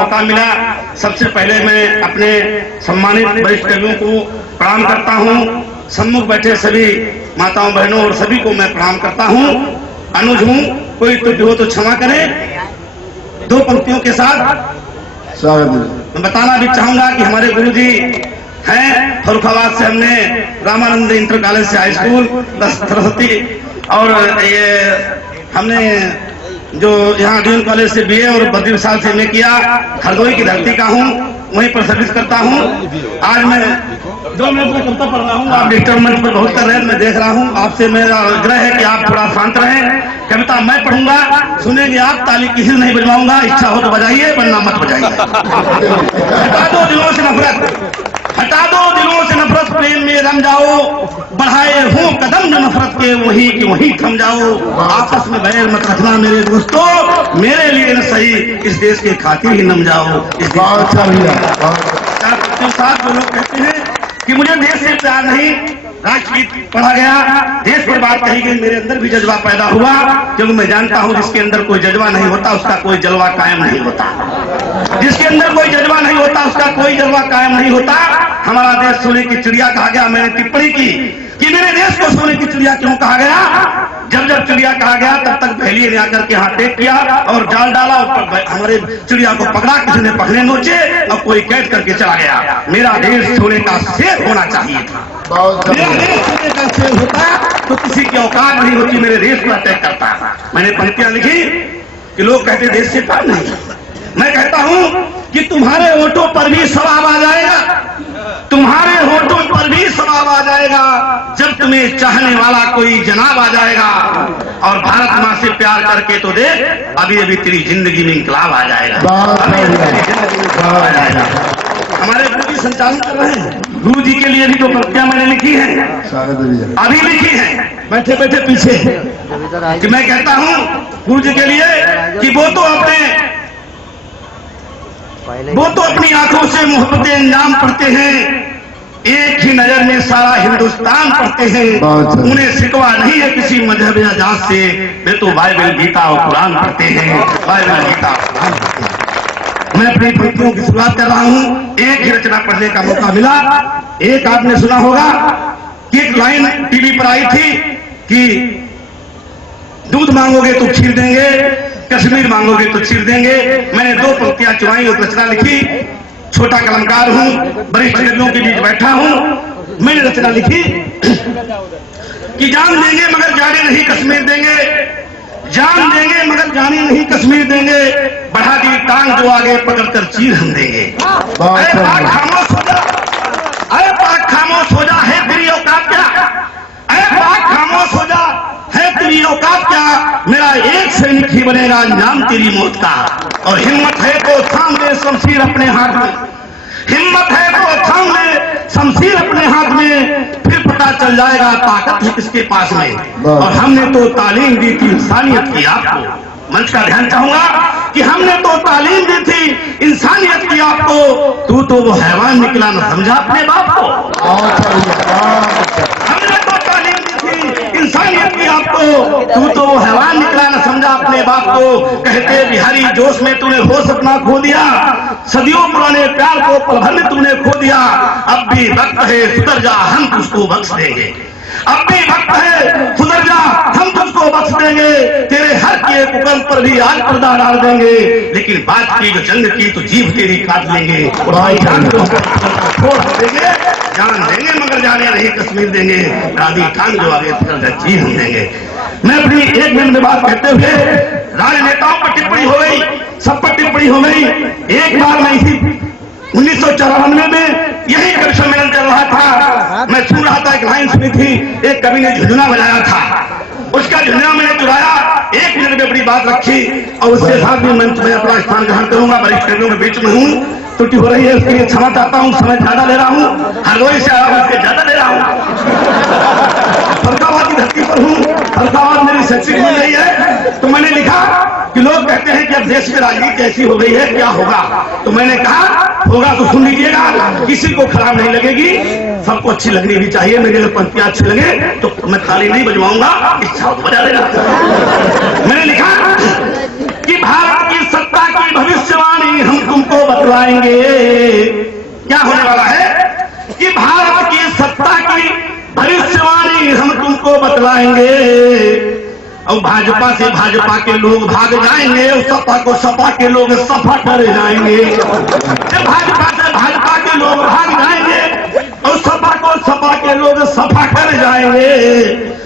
मौका मिला, सबसे पहले मैं अपने सम्मानित वरिष्ठ कवियों को प्रणाम करता हूँ। सम्मुख बैठे सभी माताओं बहनों और सभी को मैं प्रणाम करता हूँ। अनुज हूँ, कोई त्रुटि हो तो क्षमा करें। दो पंक्तियों के साथ मैं बताना भी चाहूंगा कि हमारे गुरुजी हैं फर्रुखाबाद से, हमने रामानंद इंटर कॉलेज से हाई स्कूल सरस्वती, और ये हमने जो यहाँ डीएन कॉलेज से बीए और 32 साल से मैं किया। हरदोई की धरती का हूँ, वहीं पर सर्विस करता हूँ। आज मैं 2 मिनट में कविता पढ़ रहा हूँ, आप डिस्टर्बेंस पर बहुत कर रहे हैं, मैं देख रहा हूँ। आपसे मेरा आग्रह है कि आप थोड़ा शांत रहें। कविता मैं पढ़ूंगा, सुनेंगे आप, ताली किसी से नहीं बजवाऊंगा। इच्छा हो तो बजाइए, वरना मत बजाइए। हटा दो दिलों से नफरत, हटा दो दिलों से नफरत, प्रेम में रम जाओ। बढ़ाए हूँ कदम न नफरत के, वहीं की वहीं थम जाओ। आपस में बैर मत रखना मेरे दोस्तों, मेरे लिए न सही, इस देश के खातिर ही नम जाओ। इस साथ जो लोग कहते हैं कि मुझे देश से प्यार नहीं, राष्ट्रगीत पढ़ा गया, देश पर बात कही गई, मेरे अंदर भी जज्बा पैदा हुआ, क्योंकि मैं जानता हूं जिसके अंदर कोई जज्बा नहीं होता उसका कोई जलवा कायम नहीं होता। जिसके अंदर कोई जज्बा नहीं होता उसका कोई जलवा कायम नहीं होता। हमारा देश सोने की चिड़िया कहा गया। मैंने टिप्पणी की कि मेरे देश को सोने की चिड़िया क्यों कहा गया। जब जब चिड़िया कहा गया तब तक पहली ने आकर के हाथ टेक किया और जाल डाला, और हमारे चिड़िया को पकड़ा, किसी ने पकड़े नोचे और कोई कैद करके चला गया। मेरा देश सोने का शेर होना चाहिए था। मेरा देश सोने का शेर होता तो किसी की औकात नहीं होती मेरे देश को अटैक करता। मैंने पंक्तियां लिखी कि लोग कहते देश से प्यार नहीं। मैं कहता हूं कि तुम्हारे वोटों पर भी सवाब आ जाएगा, तुम्हारे होठों पर भी सवाब आ जाएगा, जब तुम्हें चाहने वाला कोई जनाब आ जाएगा। और भारत माँ से प्यार करके तो देख, अभी अभी तेरी जिंदगी में इंकलाब आ जाएगा। हमारे गुरु जी संचालन कर रहे हैं, गुरु जी के लिए भी जो पंक्तियां मैंने लिखी हैं, अभी लिखी हैं, बैठे बैठे पीछे, कि मैं कहता हूं गुरु जी के लिए कि वो तो अपनी आंखों से मोहब्बतें अंजाम पढ़ते हैं, एक ही नजर में सारा हिंदुस्तान पढ़ते हैं। उन्हें शिकवा नहीं है किसी मजहब या जात से, वे तो बाइबल गीता और कुरान पढ़ते हैं, बाइबल गीता। मैं अपनी पंक्तियों की शुरुआत कर रहा हूं। एक ही रचना पढ़ने का मौका मिला। एक आपने सुना होगा कि एक लाइन टीवी पर आई थी कि दूध मांगोगे तो खीर देंगे, कश्मीर मांगोगे तो चीर देंगे। मैंने 2 पंक्तियां चुनाई और रचना लिखी। छोटा कलमकार हूं, वरिष्ठ कवियों के बीच बैठा हूं। मैंने रचना लिखी कि जान देंगे मगर जाने नहीं कश्मीर देंगे, जान देंगे मगर जाने नहीं कश्मीर देंगे, बढ़ा दी टांग जो आगे पकड़कर चीर हम देंगे। अरे पाक खामोश हो जा, अरे पाक खामोश हो जा, है तेरी औकात क्या? अरे पाक खामोश हो जा, है तेरी औकात क्या? मेरा एक सैनिक ही बनेगा अंजाम तेरी मौत का। और हिम्मत है तो थाम ले शमशीर अपने हाथ में, हिम्मत है तो थाम ले शमशीर अपने हाथ में, फिर पता चल जाएगा ताकत है किसके पास में। और हमने तो तालीम दी थी इंसानियत की आपको। मंच का ध्यान चाहूंगा कि हमने तो तालीम दी थी इंसानियत की आपको, तू तो वो हैवान निकला न समझा अपने बाप को। हमने तो तालीम दी थी इंसानियत की आपको, तू तो वो हैवान निकला न समझा अपने बाप को। कहते बिहारी जोश में तूने होश अपना खो दिया, सदियों पुराने प्यार को पल भर में तूने खो दिया। अब भी वक्त है सुधर जा, हम तुझको बख्श देंगे। अब भी वक्त है सुधर जा, हम तुझको बख्श देंगे। तेरे हर किए कुकर्म पर भी आज पर्दा डाल देंगे, लेकिन बात की जो जंग की तो जीभ तेरी काट लेंगे। छोड़ देंगे, जान देंगे मगर जाने नहीं कश्मीर देंगे, दादी टांग जो आगे जी हम देंगे। मैं अपनी 1 मिनट में बात कहते हुए, राजनेताओं पर टिप्पणी हो गई, सब पर टिप्पणी हो गई। एक बार मैं इसी 1994 में यही कवि सम्मेलन चल रहा था, मैं सुन रहा था, एक लाइन सुनी थी, एक कवि ने झुंझुना बजाया था, उसका झुंझुना मैंने चुराया, 1 मिनट में अपनी बात रखी और उसके साथ भी मंच में अपना स्थान ग्रहण करूंगा। वरिष्ठ कवियों के बीच में हूँ, त्रुटि हो रही है उसके लिए क्षमा चाहता हूँ। समय ज्यादा ले रहा हूँ, हरदोई से आया हूँ, उसके ज्यादा ले रहा हूँ। फर्रुखाबाद की धरती पर हूँ, फर्रुखाबाद मेरी शैक्षिक मिल रही है। तो मैंने लिखा कि लोग कहते हैं कि अब देश में राजनीति ऐसी हो गई है, क्या होगा? तो मैंने कहा होगा तो सुन लीजिएगा, किसी को खराब नहीं लगेगी, सबको अच्छी लगनी भी चाहिए। मेरी अगर पंक्तियां अच्छी लगे तो मैं ताली नहीं बजवाऊंगा, इच्छा तो बजा देगा। मैंने लिखा कि भारत की सत्ता की भविष्यवाणी हम तुमको बतलाएंगे। क्या होने वाला है कि भारत की सत्ता की भविष्यवाणी हम तुमको बतलाएंगे। और भाजपा से भाजपा के लोग भाग जाएंगे और सपा को सपा के लोग सफा कर जाएंगे। भाजपा से भाजपा के लोग भाग जाएंगे और सपा को सपा के लोग सफा कर जाएंगे।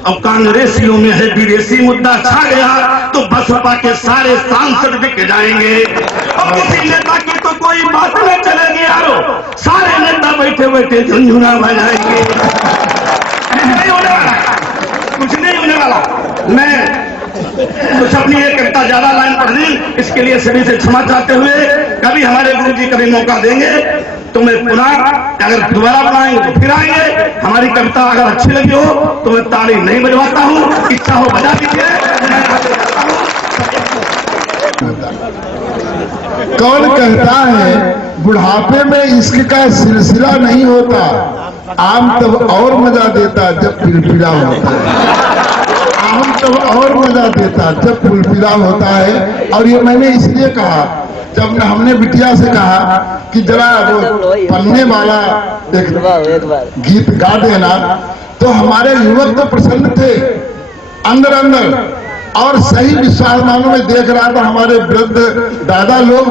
अब कांग्रेसियों में है विदेशी मुद्दा छा गया तो बसपा के सारे सांसद बिक जाएंगे। अब किसी नेता की तो कोई बात न चलेगी यारो, सारे नेता बैठे बैठे झुंझुना बजाएंगे। नहीं होने वाला, कुछ नहीं होने वाला। मैं कुछ अपनी एक कविता ज्यादा लाइन पढ़ दी, इसके लिए सभी से क्षमा चाहते हुए कभी हमारे गुरु जी कभी मौका देंगे तो मैं पुनः अगर दोबारा बनाएंगे तो फिर आएंगे। हमारी कविता अगर अच्छी लगी हो तो मैं ताली नहीं बजवाता हूँ, इच्छा हो बजा दीजिए। कौन कहता है बुढ़ापे में इश्क का सिलसिला नहीं होता, आम तब और मजा देता जब पिलपिला होता है। आम तब और मजा देता जब पिलपिला होता है। और ये मैंने इसलिए कहा, जब हमने बिटिया से कहा कि जरा वो पन्ने वाला एक गीत गा देना, तो हमारे युवक तो प्रसन्न थे अंदर अंदर, और सही विश्वास मानो में देख रहा था हमारे वृद्ध दादा लोग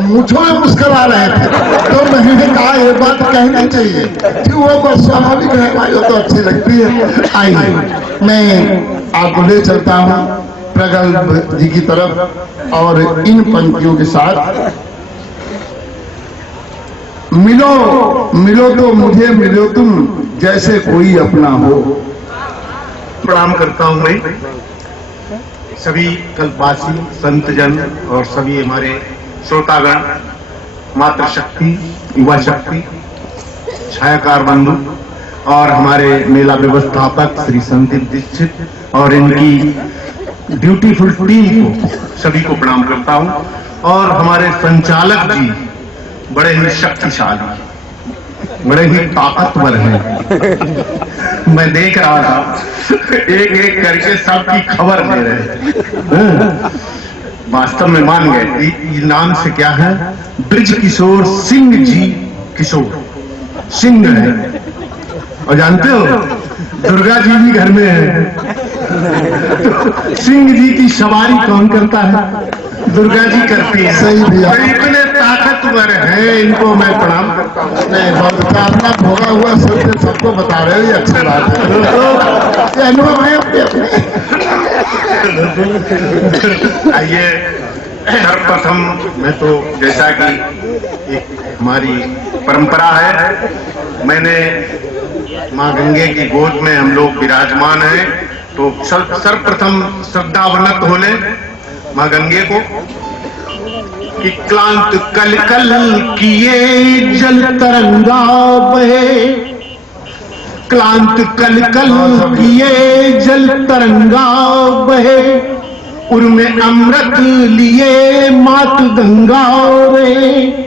मूंछों में मुस्कुरा रहे थे। तो मैंने कहा ये बात कहनी चाहिए कि वो बस स्वाभाविक है भाई, वो तो अच्छी लगती है। आइए मैं आपको ले चलता हूँ प्रगल्भ जी की तरफ और इन पंक्तियों के साथ। मिलो मिलो तो मुझे मिलो तुम जैसे कोई अपना हो। प्रणाम करता हूँ मैं सभी कल्पवासी संतजन और सभी हमारे श्रोतागण, मातृशक्ति, युवा शक्ति, छायाकार बंधु और हमारे मेला व्यवस्थापक श्री संदीप दीक्षित और इनकी ब्यूटीफुल टीम को सभी को प्रणाम करता हूं। और हमारे संचालक जी बड़े ही शक्तिशाली, बड़े ही ताकतवर हैं। मैं देख रहा था एक एक करके सबकी खबर ले रहे। वास्तव में मान गए ये नाम से क्या है, ब्रिज किशोर सिंह जी, किशोर सिंह है। और जानते हो दुर्गा जी भी घर में है, तो सिंह जी की सवारी कौन करता है? दुर्गा जी करती है। सही भैया, तो इतने ताकतवर हैं, इनको मैं प्रणाम करता हूँ। नहीं बहुत अपना भोगा हुआ सबको बता रहे हो, ये अच्छी बात है, ये अनुभव है अपने। आइए सर्वप्रथम मैं तो जैसा कि एक हमारी परंपरा है, मैंने माँ गंगे की गोद में हम लोग विराजमान हैं, तो सर्वप्रथम श्रद्धावनत होले माँ गंगे को कि क्लांत कल कल किए जल तरंगा बहे, क्लांत कल कल किए जल तरंगा बहे, उर्मे अमृत लिए मात गंगा रे।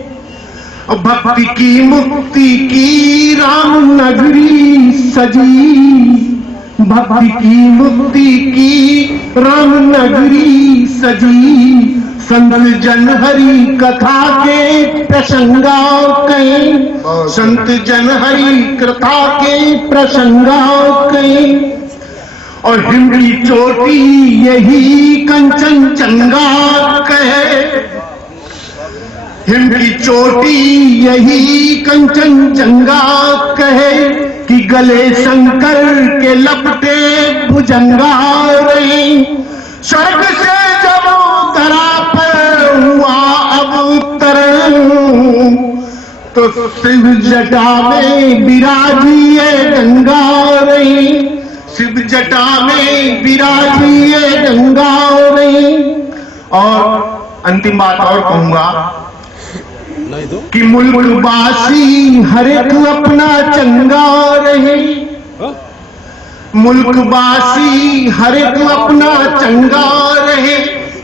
भक्ति की मुक्ति की राम नगरी सजी, भक्ति की मुक्ति की राम नगरी सजी, संत जन हरि कथा के प्रसंगा कहीं, संत जन हरि कथा के प्रसंगा कहीं। और हिम की चोटी यही कंचन चंगा कहे, हिम की चोटी यही कंचन चंगा कहे, कि गले शंकर के लपटे भुजंगा रही। स्वर्ग से जब धरा पर हुआ अवतरण, तो शिव जटा में विराजिए गंगा रही, शिव जटा में विराजिए गंगा रही। और अंतिम बात और कहूंगा कि मुल्कवासी हर एक अपना चंगा रहे, मुल्कवासी हर एक अपना चंगा रहे,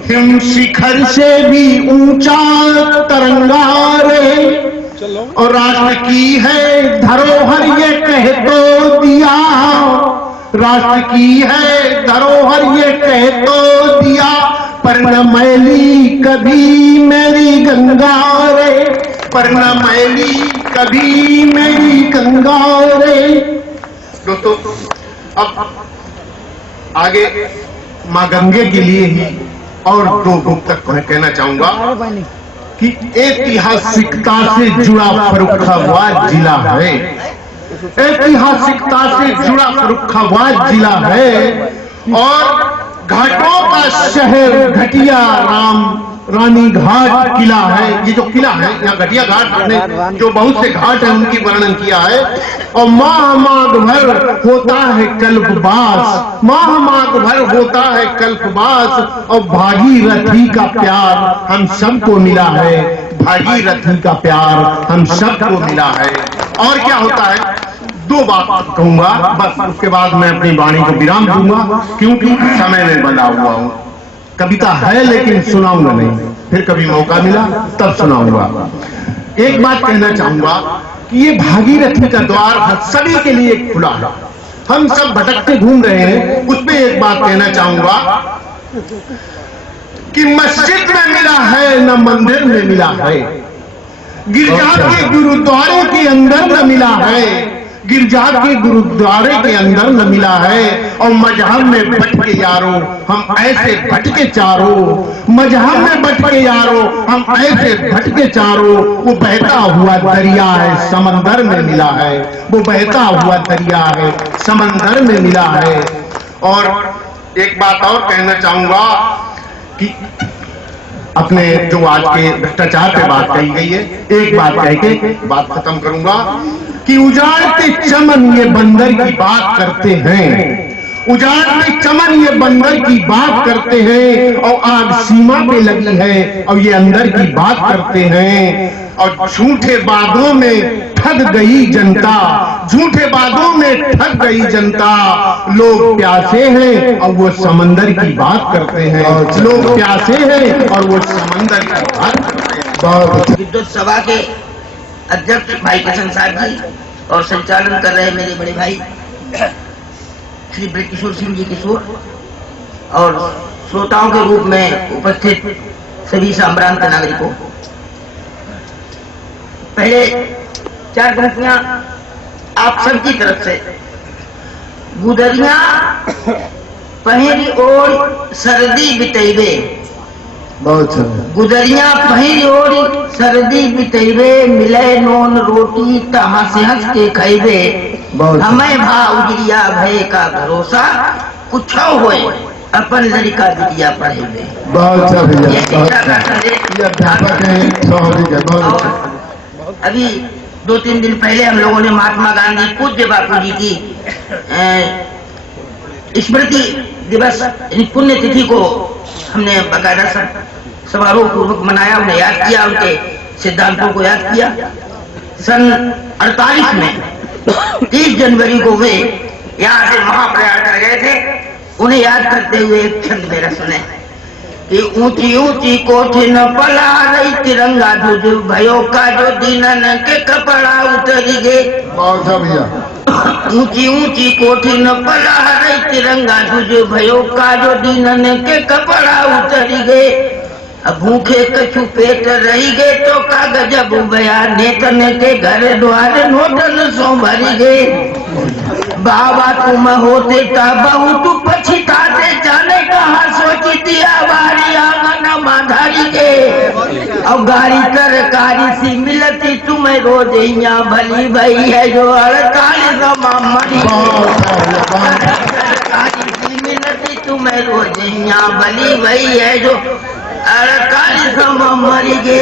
हिम शिखर से भी ऊंचा तरंगा रहे। और राष्ट्र की है धरोहर ये कह तो दिया, राष्ट्र की है धरोहर ये कह तो दिया, पर न मैली कभी मेरी गंगा रे। पर न मैली कभी मेरी गंगा रे। दोस्तों अब आगे माँ गंगे के लिए ही और 2 बुक तक मैं कहना चाहूंगा कि ऐतिहासिकता से जुड़ा फर्रुखाबाद जिला है, ऐतिहासिकता से जुड़ा फर्रुखाबाद जिला है और घाटों का शहर घटिया रानी घाट किला है। ये जो किला है यहाँ घटिया घाट ने जो बहुत से घाट है उनकी वर्णन किया है। और माह भर होता है कल्पवास, माह भर होता है कल्पवास और भागीरथी का प्यार हम सबको मिला है, भागीरथी का प्यार हम सबको मिला है। और क्या होता है 2 बात कहूंगा बस, उसके बाद मैं अपनी वाणी को विराम दूंगा क्योंकि समय में बंधा हुआ हूं। कविता है लेकिन सुनाऊंगा नहीं, फिर कभी मौका मिला तब सुनाऊंगा। एक बात कहना चाहूंगा कि ये भागीरथी का द्वार सभी के लिए खुला है, हम सब भटकते घूम रहे हैं। उस पर एक बात कहना चाहूंगा कि मस्जिद में मिला है न मंदिर में मिला है, गिरजा के गुरुद्वारे के अंदर न मिला है, गिरजा के गुरुद्वारे के अंदर न मिला है। और मजहब में भटके यारो हम ऐसे भटके चारों, मजहब में भटके यारो हम ऐसे भटके चारों। वो बहता हुआ दरिया है समंदर में मिला है, वो बहता हुआ दरिया है समंदर में मिला है। और एक बात और कहना चाहूंगा कि अपने जो आज के भ्रष्टाचार पे बात कही गई है, एक बात कह के बात खत्म करूंगा कि उजाड़ते चमन ये बंदर की बात करते हैं, उजाड़ते चमन ये बंदर की बात करते हैं और आग सीमा पे लगी है और ये अंदर की बात करते हैं। और झूठे वादों में ठग गई जनता, झूठे वादों में ठग गई जनता। लोग प्यासे हैं और वो समंदर की बात करते हैं, लोग प्यासे हैं और वो समंदर की बात करते हैं। बहुत विद्युत सभा के अध्यक्ष भाई किशन साहब जी और संचालन कर रहे मेरे बड़े भाई श्री ब्रजकिशोर सिंह जी किशोर और श्रोताओं के रूप में उपस्थित सभी साम्रांत नागरिकों, पहले 4 पंक्तियां आप सबकी तरफ से। गुदरिया पहिरी ओर सर्दी बितेबे, बहुत गुदरिया पहिरी ओर सर्दी बितेबे, मिले नोन रोटी तहाँ से हंस के खैबे, हमें भा उजरिया भय का भरोसा कुछ होए अपन लड़का बिटिया पढ़ेबे। बहुत ये शिक्षा का संदेश। अभी 2-3 दिन पहले हम लोगों ने महात्मा गांधी पूज्य बापू जी की स्मृति दिवस पुण्य तिथि को हमने बाकायदा समारोह पूर्वक मनाया, उन्हें याद किया, उनके सिद्धांतों को याद किया। सन 48 में 30 जनवरी को वे यहाँ से महाप्रयाण कर गए थे। उन्हें याद करते हुए एक छंद मेरा सुने कि ऊंची ऊंची कोठी न पला रही तिरंगा ध्वज भयो का जो दीनन के कपड़ा उतरी गे। ऊंची ऊंची कोठी न पला रही तिरंगा ध्वज भयो का जो दीनन के कपड़ा उतरी गे। अब भूखे कछु पेट रही गे तो कागज बुबया नेतन के घर द्वार नोटन सो भरी गे। बाबा तुम होते ता बहुत पछताते जाने कहा सोची दिया बारी आंगन माधारी के। अब गाड़ी तरकारी सी मिलती तुम्हें रोज यहाँ भली भई है जो 48 मरी। तरकारी सी मिलती तुम्हें रोज यहाँ भली भई है जो 48 मरी गे।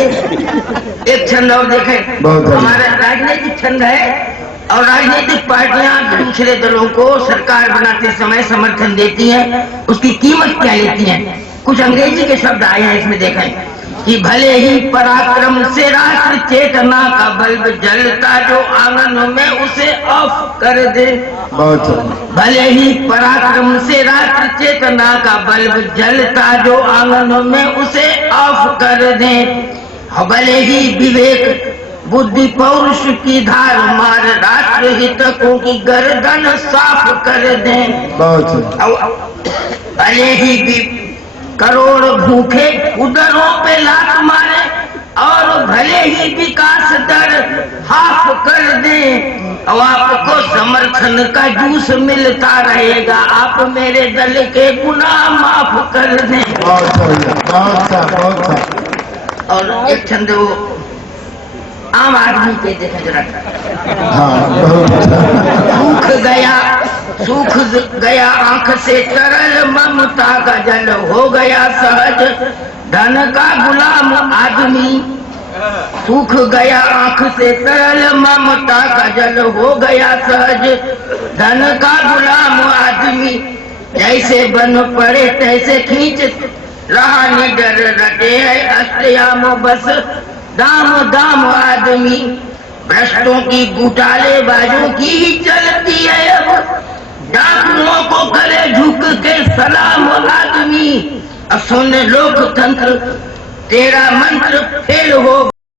एक छंद और देखें, हमारा राजनीतिक छंद है और राजनीतिक पार्टियां दूसरे दलों को सरकार बनाते समय समर्थन देती हैं, उसकी कीमत क्या लेती हैं। कुछ अंग्रेजी के शब्द आए हैं इसमें, देखें कि भले ही पराक्रम से राष्ट्र चेतना का बल्ब जलता जो आंगन में उसे ऑफ कर दे। भले ही पराक्रम से राष्ट्र चेतना का बल्ब जलता जो आंगन में उसे ऑफ कर दे। भले ही विवेक बुद्धि पौरुष की धार मार राष्ट्र हितकों की गर्दन साफ कर दें। भले ही करोड़ भूखे उदरों पे लात मारे और भले ही विकास दर हाफ कर दें और आपको समर्थन का जूस मिलता रहेगा, आप मेरे दल के गुनाह माफ कर दें। बहुत सा। और एक छंद वो आम आदमी के देखें जरा। हाँ, बहुत सूख गया आंख से तरल ममता का जल हो गया सहज धन का गुलाम आदमी। सूख गया आंख से तरल ममता का जल हो गया सहज धन का गुलाम आदमी। जैसे बन पड़े तैसे खींच रहा निडर रटे है अष्टयाम बस दाम दाम आदमी। भ्रष्टों की घोटालेबाजों की ही चलती है अब डाकुओं को करे झुक के सलाम आदमी। अब सुन लोकतंत्र तेरा मंत्र फेल हो